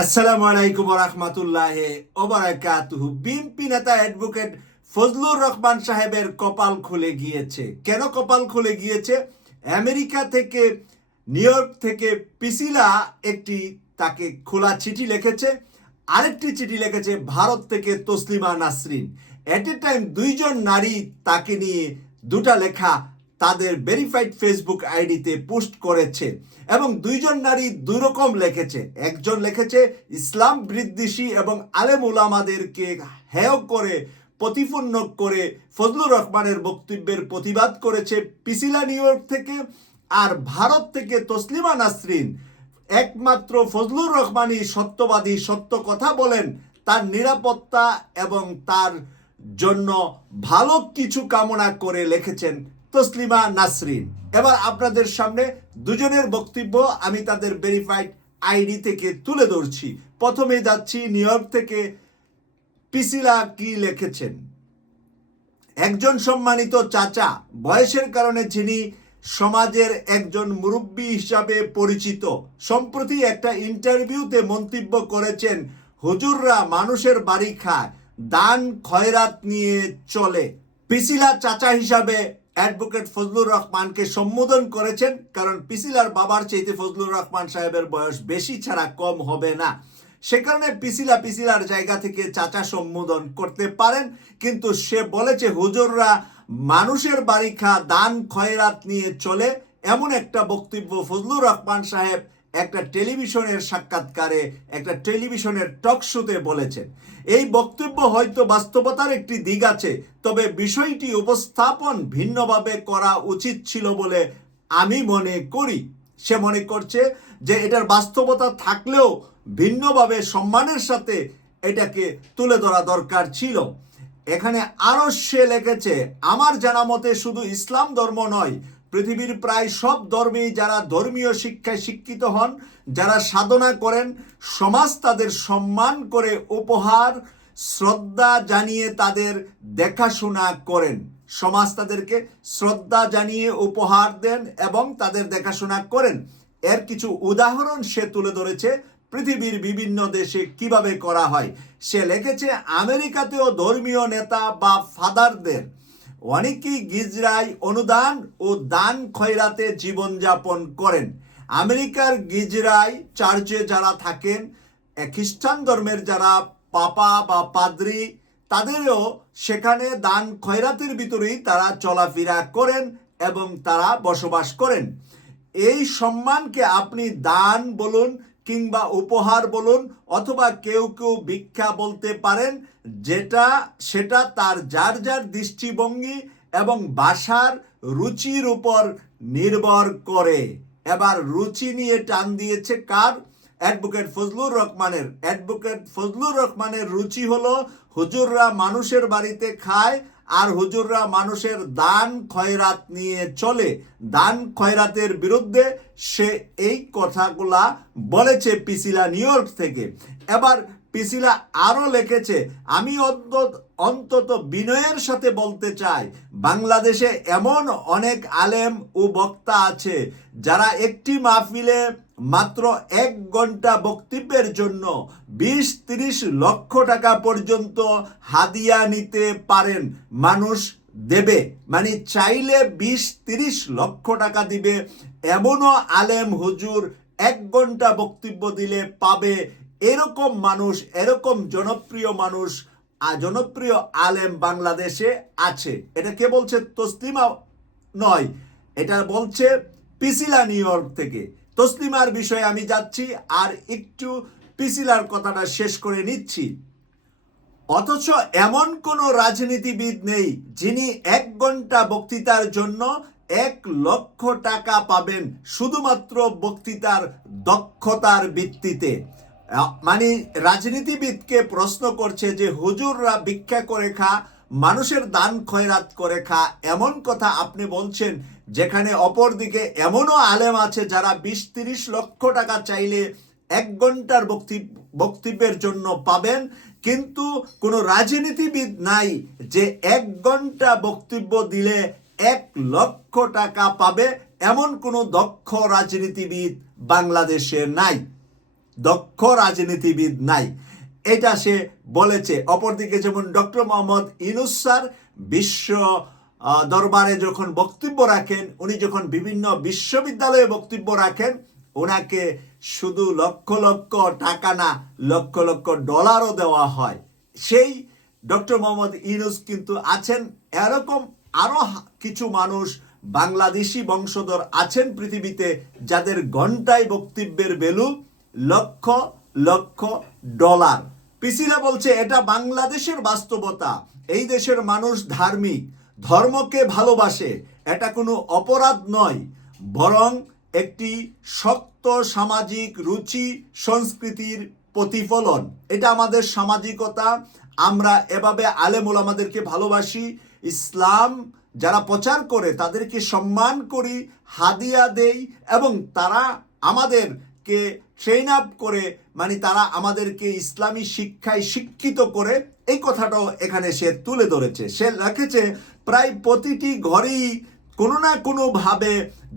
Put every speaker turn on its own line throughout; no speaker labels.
আসসালামু আলাইকুম রহমতুল্লাহ ওবরাকাতুহু। বিএনপি নেতা অ্যাডভোকেট ফজলুর রহমান সাহেবের কপাল খুলে গিয়েছে। কেন কপাল খুলে গিয়েছে? আমেরিকা থেকে নিউ ইয়র্ক থেকে পিসিলা একটি তাকে খোলা চিঠি লিখেছে। আরেকটি চিঠি লিখেছে, ভারত থেকে Taslima Nasrin. At a time দুইজন নারী তাকে নিয়ে দুটা লেখা তাদের ভেরিফাইড ফেসবুক আইডিতে পোস্ট করেছে এবং দুইজন নারী দুই রকম লিখেছে। একজন লিখেছে, ইসলাম বিদ্বেষী এবং আলেম উলামাদেরকে হেয় করে, প্রতিপন্ন করে ফজলুর রহমানের বক্তব্যের প্রতিবাদ করেছে পিসিলা নিউ ইয়র্ক থেকে আর ভারত থেকে তসলিমা নাসরিন। একমাত্র ফজলুর রহমানই সত্যবাদী, সত্য কথা বলেন। তার নিরাপত্তা এবং তার জন্য ভালো কিছু কামনা করে লিখেছেন তসলিমা নাসরিন। এবার আপনাদের সামনে দুজনের বক্তব্য আমি তাদের ভেরিফাইড আইডি থেকে তুলে ধরছি। প্রথমে যাচ্ছি নিউ ইয়র্ক থেকে পিসিলা কি লিখেছেন? একজন সম্মানিত চাচা, বয়সের কারণে যিনি সমাজের একজন মুরব্বী হিসাবে পরিচিত, সম্প্রতি একটা ইন্টারভিউতে মন্তব্য করেছেন, হুজুররা মানুষের বাড়ি খায়, দান খয়রাত নিয়ে চলে। পিসিলা চাচা হিসাবে অ্যাডভোকেট ফজলুর রহমানকে সম্বোধন করেছেন, কারণ পিসিলার বাবার চাইতে ফজলুর রহমান সাহেবের বয়স বেশি ছাড়া কম হবে না। সে কারণে পিসিলা পিসিলার জায়গা থেকে চাচা সম্বোধন করতে পারেন, কিন্তু সে বলেছে হুজুররা মানুষের বাড়ি খা দান খয়রাত নিয়ে চলে। এমন একটা বক্তব্য ফজলুর রহমান সাহেব একটা টেলিভিশনের সাক্ষাৎকারে, একটা টেলিভিশনের টক শোতে বলেছেন। এই বক্তব্য হয়তো বাস্তবতার একটি দিক আছে, তবে বিষয়টি উপস্থাপন ভিন্নভাবে করা উচিত ছিল বলে আমি মনে করি। সে মনে করছে যে এটার বাস্তবতা থাকলেও ভিন্নভাবে সম্মানের সাথে এটাকে তুলে ধরা দরকার ছিল। এখানে আরও সে লিখেছে, আমার জানা মতে শুধু ইসলাম ধর্ম নয় পৃথিবীর প্রায় সব ধর্মেই যারা ধর্মীয় শিক্ষায় শিক্ষিত হন, যারা সাধনা করেন, সমাজ তাদের সম্মান করে উপহার, শ্রদ্ধা জানিয়ে তাদের দেখাশোনা করেন। সমাজ তাদেরকে শ্রদ্ধা জানিয়ে উপহার দেন এবং তাদের দেখাশোনা করেন। এর কিছু উদাহরণ সে তুলে ধরেছে পৃথিবীর বিভিন্ন দেশে কীভাবে করা হয়। সে লিখেছে, আমেরিকাতেও ধর্মীয় নেতা বা ফাদারদের অনেকেই গিজরাই অনুদান ও দান খয়রাতে জীবনযাপন করেন। আমেরিকার গিজরাই চার্চে যারা থাকেন খ্রিস্টান ধর্মের যারা পাপা বা পাদ্রি, তাদেরও সেখানে দান খয়রাতের ভিতরেই তারা চলাফেরা করেন এবং তারা বসবাস করেন। এই সম্মানকে আপনি দান বলুন কিংবা উপহার বলুন অথবা কেউ কেউ ভিক্ষা বলতে পারেন, যেটা, সেটা তার যার যার দৃষ্টিভঙ্গি এবং বাসার রুচির উপর নির্ভর করে। এবার রুচি নিয়ে টান দিয়েছে কার? অ্যাডভোকেট ফজলুর রহমানের। অ্যাডভোকেট ফজলুর রহমানের রুচি হলো, হুজুররা মানুষের বাড়িতে খায় আর হুজুররা মানুষের দান খয়রাত নিয়ে চলে। দান খয়রাতের বিরুদ্ধে সে এই কথাগুলা বলেছে পিসিলা নিউ ইয়র্ক থেকে। এবার পিসিলা আরও লিখেছে, আমি অন্তত অন্তত বিনয়ের সাথে বলতে চাই, বাংলাদেশে এমন অনেক আলেম ও বক্তা আছে যারা একটি মাহফিলে মাত্র এক ঘণ্টা বক্তব্যের জন্য বিশ তিরিশ লক্ষ টাকা পর্যন্ত হাদিয়া নিতে পারেন, মানুষ দেবে। মানে চাইলে বিশ তিরিশ লক্ষ টাকা দিবে, এমনও আলেম হুজুর এক ঘণ্টা বক্তব্য দিলে পাবে। এরকম মানুষ, এরকম জনপ্রিয় মানুষ জনপ্রিয় আলেম বাংলাদেশে আছে। এটা কে বলছে? তসলিমা নয়, এটা বলছে পিসিলা নিউ ইয়র্ক থেকে। তসলিমার বিষয়ে আমি যাচ্ছি আর একটু পিসিলার কথাটা শেষ করে নিচ্ছি। অথচ এমন কোনো রাজনীতিবিদ নেই যিনি এক ঘণ্টা বক্তৃতার জন্য এক লক্ষ টাকা পাবেন শুধুমাত্র বক্তৃতার দক্ষতার ভিত্তিতে। মানে রাজনীতিবিদকে প্রশ্ন করছে যে, হুজুররা ভিক্ষা করে খা, মানুষের দান খয়রাত করে খা, এমন কথা আপনি বলছেন যেখানে অপরদিকে এমনও আলেম আছে যারা বিশ তিরিশ লক্ষ টাকা চাইলে এক ঘণ্টার বক্তব্য বক্তব্যের জন্য পাবেন। কিন্তু কোনো রাজনীতিবিদ নাই যে এক ঘণ্টা বক্তব্য দিলে এক লক্ষ টাকা পাবে, এমন কোনো দক্ষ রাজনীতিবিদ বাংলাদেশে নাই। দক্ষ রাজনীতিবিদ নাই। এটা সে বলেছে। অপরদিকে যেমন ডক্টর মোহাম্মদ ইনুস স্যার, বিশ্ব দরবারে যখন বক্তব্য রাখেন, উনি যখন বিভিন্ন বিশ্ববিদ্যালয়ে বক্তব্য রাখেন ওনাকে শুধু লক্ষ লক্ষ টাকা না, লক্ষ লক্ষ ডলারও দেওয়া হয়। সেই ডক্টর মোহাম্মদ ইনুস কিন্তু আছেন, এরকম আরও হা- কিছু মানুষ বাংলাদেশি বংশধর আছেন পৃথিবীতে, যাদের ঘন্টায় বক্তব্যের ভ্যালু লক্ষ লক্ষ ডলার পিসিরা বলছে, এটা বাংলাদেশের বাস্তবতা। এই দেশের মানুষ ধার্মিক। ধর্মকে ভালোবাসে, এটা কোনো অপরাধ নয়, বরং একটি শক্ত সামাজিক রুচি সংস্কৃতির প্রতিফলন। এটা আমাদের সামাজিকতা, আমরা এভাবে আলেমুল আমাদেরকে ভালোবাসি, ইসলাম যারা প্রচার করে তাদেরকে সম্মান করি, হাদিয়া দেই, এবং তারা আমাদেরকে ট্রেন আপ করে মানে তারা আমাদেরকে ইসলামী শিক্ষায় শিক্ষিত করে। এই কথাটাও এখানে সে তুলে ধরেছে। সে লিখেছে প্রায় প্রতিটি ঘরেই কোনো না কোনোভাবে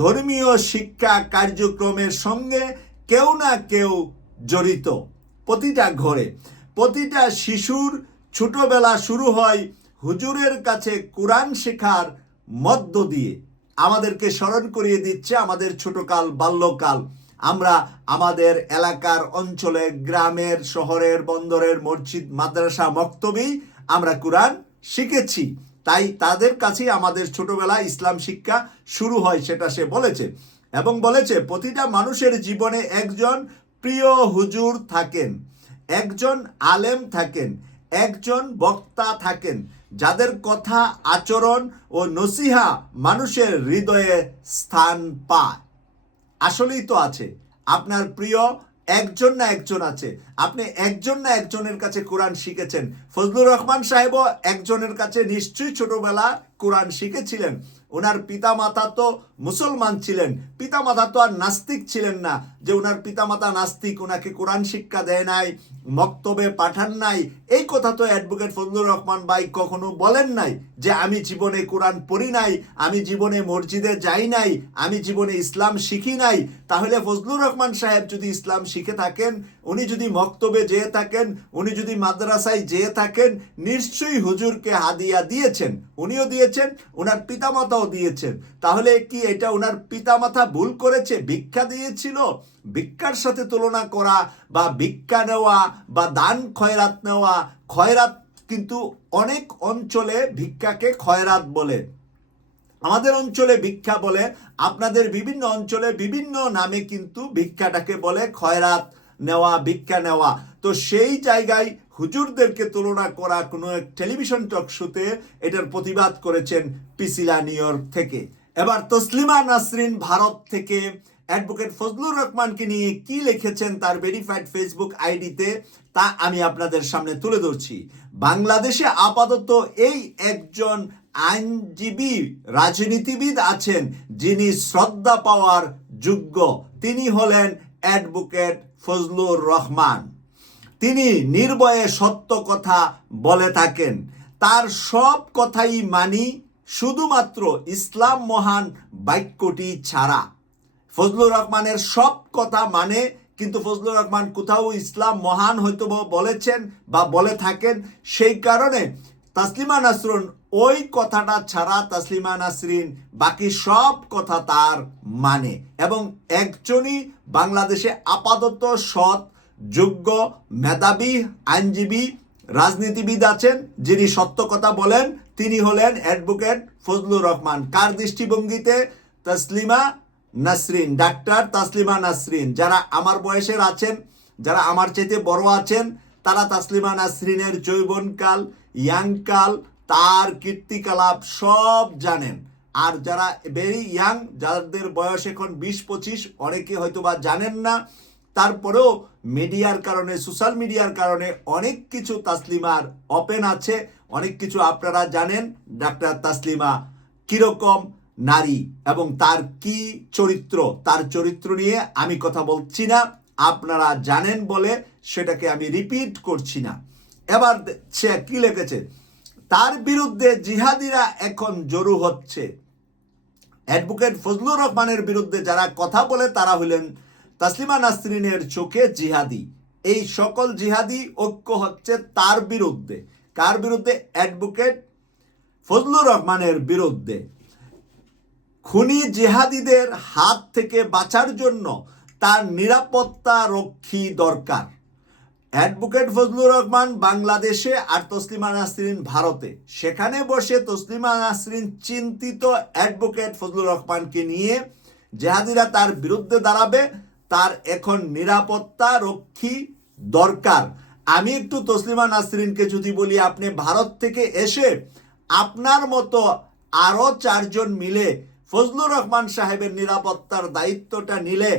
ধর্মীয় শিক্ষা কার্যক্রমের সঙ্গে কেউ না কেউ জড়িত প্রতিটা ঘরে। প্রতিটা শিশুর ছোটবেলা শুরু হয় হুজুরের কাছে কোরআন শেখার মধ্য দিয়ে। আমাদেরকে স্মরণ করিয়ে দিচ্ছে আমাদের ছোটকাল, বাল্যকাল। আমরা আমাদের এলাকার অঞ্চলে, গ্রামের, শহরের, বন্দরের, মসজিদ, মাদ্রাসা মক্তবেই আমরা কোরআন শিখেছি। তাই তাদের কাছেই আমাদের ছোটবেলা ইসলাম শিক্ষা শুরু হয়, সেটা সে বলেছে। এবং বলেছে, প্রতিটা মানুষের জীবনে একজন প্রিয় হুজুর থাকেন, একজন আলেম থাকেন, একজন বক্তা থাকেন, যাদের কথা, আচরণ ও নসিহা মানুষের হৃদয়ে স্থান পায়। আসলেই তো আছে, আপনার প্রিয় একজন না একজন আছে। আপনি একজন না একজনের কাছে কোরআন শিখেছেন। ফজলুর রহমান সাহেবও একজনের কাছে নিশ্চয়ই ছোটবেলা কোরআন শিখেছিলেন। ওনার পিতা মাতা তো মুসলমান ছিলেন। পিতা মাতা তো আর নাস্তিক ছিলেন না। যে ওনার পিতামাতা নাস্তিক ওনাকে কোরআন শিক্ষা দেয় নাই, মক্তবে পাঠান নাই, এই কথা তো অ্যাডভোকেট ফজলুর রহমান ভাই কখনো বলেন নাই যে আমি জীবনে কোরআন পড়ি নাই, আমি জীবনে মসজিদে যাই নাই, আমি জীবনে ইসলাম শিখি নাই। তাহলে ফজলুর রহমান সাহেব যদি ইসলাম শিখে থাকেন, উনি যদি মক্তবে যেয়ে থাকেন, উনি যদি মাদ্রাসায় যেয়ে থাকেন, নিশ্চয়ই হুজুরকে হাদিয়া দিয়েছেন, উনিও দিয়েছেন ওনার পিতামাতাও দিয়েছেন। তাহলে কি এটা ওনার পিতামাতা ভুল করেছে, ভিক্ষা দিয়েছিল? ভিক্ষার সাথে তুলনা করা বা ভিক্ষা নেওয়া বা দান খয়রাত নেওয়া, খয়রাত কিন্তু অনেক অঞ্চলে ভিক্ষাকে খয়রাত বলে। আমাদের অঞ্চলে ভিক্ষা বলে, আপনাদের বিভিন্ন অঞ্চলে বিভিন্ন নামে কিন্তু ভিক্ষাটাকে বলে খয়রাত নেওয়া, ভিক্ষা নেওয়া। তো সেই জায়গায় হুজুরদেরকে তুলনা করা কোনো এক টেলিভিশন টক শোতে এটার প্রতিবাদ করেছেন পিসিলা নিউ ইয়র্ক থেকে। এবার তসলিমা নাসরিন ভারত থেকে অ্যাডভোকেট ফজলুর রহমানকে নিয়ে কি লিখেছেন তার ভেরিফাইড ফেসবুক আইডিতে, তা আমি আপনাদের সামনে তুলে ধরছি। বাংলাদেশে আপাতত এই একজন আইনজীবী, রাজনীতিবিদ আছেন যিনি শ্রদ্ধা পাওয়ার যোগ্য। তিনি হলেন অ্যাডভোকেট ফজলুর রহমান। তিনি নির্ভয়ে সত্য কথা বলে থাকেন। তার সব কথাই মানি, শুধুমাত্র ইসলাম মহান বাক্যটি ছাড়া। ফজলুর রহমানের সব কথা মানে কিন্তু ফজলুর রহমান কোথাও ইসলাম মহান হয়তো বলেছেন বা বলে থাকেন। সেই কারণে তাসলিমা নাসরুন ওই কথাটা ছাড়া তাসলিমা নাসরিন বাকি সব কথা তার মানে এবং একজনই বাংলাদেশে আপাতত সৎ, যোগ্য, মেধাবী আইনজীবী, রাজনীতিবিদ আছেন যিনি সত্য কথা বলেন। তিনি হলেন অ্যাডভোকেট ফজলুর রহমান। কার দৃষ্টিভঙ্গিতে তসলিমা নাসরিন, ডাক্তার তাসলিমা নাসরিন। যারা আমার বয়সের আছেন, যারা আমার চাইতে বড় আছেন, তারা তাসলিমা নাসরিনের যৌবনকাল, ইয়াংকাল, তার কীর্তিকলাপ সব জানেন। আর যারা ভেরি ইয়াং যাদের বয়স এখন বিশ, পঁচিশ, অনেকে হয়তো বা জানেন না। তারপরেও মিডিয়ার কারণে, সোশ্যাল মিডিয়ার কারণে অনেক কিছু তাসলিমার ওপেন আছে। অনেক কিছু আপনারা জানেন। ডাক্তার তাসলিমা কীরকম? নারী এবং তার কি চরিত্র? তার চরিত্র নিয়ে আমি কথা বলছি না। আপনারা জানেন বলে সেটাকে আমি রিপিট করছি না। এবার সে কি লিখেছে? তার বিরুদ্ধে জিহাদিরা এখন জরু হচ্ছে। অ্যাডভোকেট ফজলুর রহমানের বিরুদ্ধে যারা কথা বলে তারা হলেন তাসলিমা নাসরিনের চোখে জিহাদি। এই সকল জিহাদি ঐক্য হচ্ছে তার বিরুদ্ধে। কার বিরুদ্ধে? অ্যাডভোকেট ফজলুর রহমানের বিরুদ্ধে। খুনি জেহাদিদের হাত থেকে বাঁচার জন্য তার নিরাপত্তা রক্ষী দরকার। অ্যাডভোকেট ফজলুর রহমান বাংলাদেশে আর তসলিমা নাসরিন ভারতে। সেখানে বসে তসলিমা নাসরিন চিন্তিত অ্যাডভোকেট ফজলুর রহমানকে নিয়ে জেহাদিরা তার বিরুদ্ধে দাঁড়াবে, তার এখন নিরাপত্তা রক্ষী দরকার। আমি একটু তসলিমা নাসরিনকে যদি বলি, আপনি ভারত থেকে এসে আপনার মতো আরও চারজন মিলে ফজলুর রহমান সাহেবের নিরাপত্তার দায়িত্বটা নিলে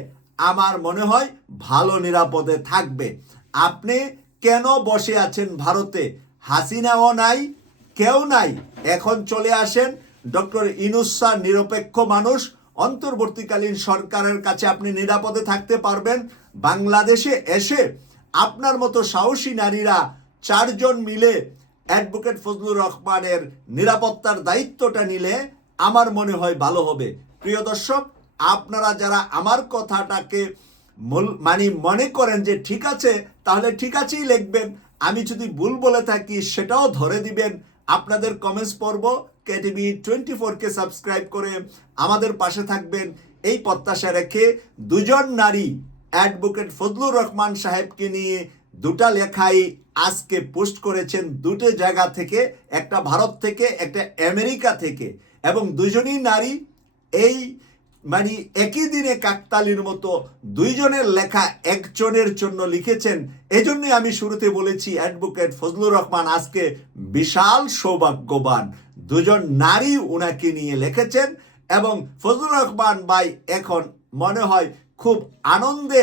আমার মনে হয় ভালো নিরাপদে থাকবে। আপনি কেন বসে আছেন ভারতে? হাসিনাও নাই, কেউ নাই। এখন চলে আসেন ডক্টর ইনুসা নিরপেক্ষ মানুষ। অন্তর্বর্তীকালীন সরকারের কাছে আপনি নিরাপদে থাকতে পারবেন। বাংলাদেশে এসে আপনার মতো সাহসী নারীরা চারজন মিলে অ্যাডভোকেট ফজলুর রহমানের নিরাপত্তার দায়িত্বটা নিলে আমার মনে হয় ভালো হবে। প্রিয় দর্শক, আপনারা যারা আমার কথাটাকে মানে মনে করেন যে ঠিক আছে, তাহলে ঠিক আছেই লিখবেন। আমি যদি ভুল বলে থাকি, সেটাও ধরে দিবেন। আপনাদের কমেন্টস পড়ব। কেটিভি টোয়েন্টি ফোরকে সাবস্ক্রাইব করে আমাদের পাশে থাকবেন। এই প্রত্যাশা রেখে দুজন নারী অ্যাডভোকেট ফজলুর রহমান সাহেবকে নিয়ে দুটা লেখাই আজকে পোস্ট করেছেন দুটো জায়গা থেকে, একটা ভারত থেকে, একটা আমেরিকা থেকে। এবং দুজনই নারী, এই মানে একই দিনে কাকতালির মতো দুইজনের লেখা একজনের জন্য লিখেছেন। এজন্য আমি শুরুতে বলেছি, অ্যাডভোকেট ফজলুর রহমান আজকে বিশাল সৌভাগ্যবান। দুজন নারী উনাকে নিয়ে লিখেছেন এবং ফজলুর রহমান ভাই এখন মনে হয় খুব আনন্দে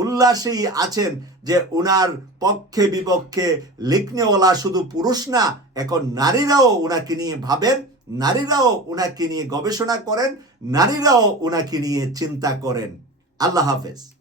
উল্লাসেই আছেন যে উনার পক্ষে বিপক্ষে লিখনেওয়ালা শুধু পুরুষ না, এখন নারীরাও উনাকে নিয়ে ভাবেন। নারীরাও ওনাকে নিয়ে গবেষণা করেন নারীরাও ওনাকে নিয়ে চিন্তা করেন। আল্লাহ হাফেজ।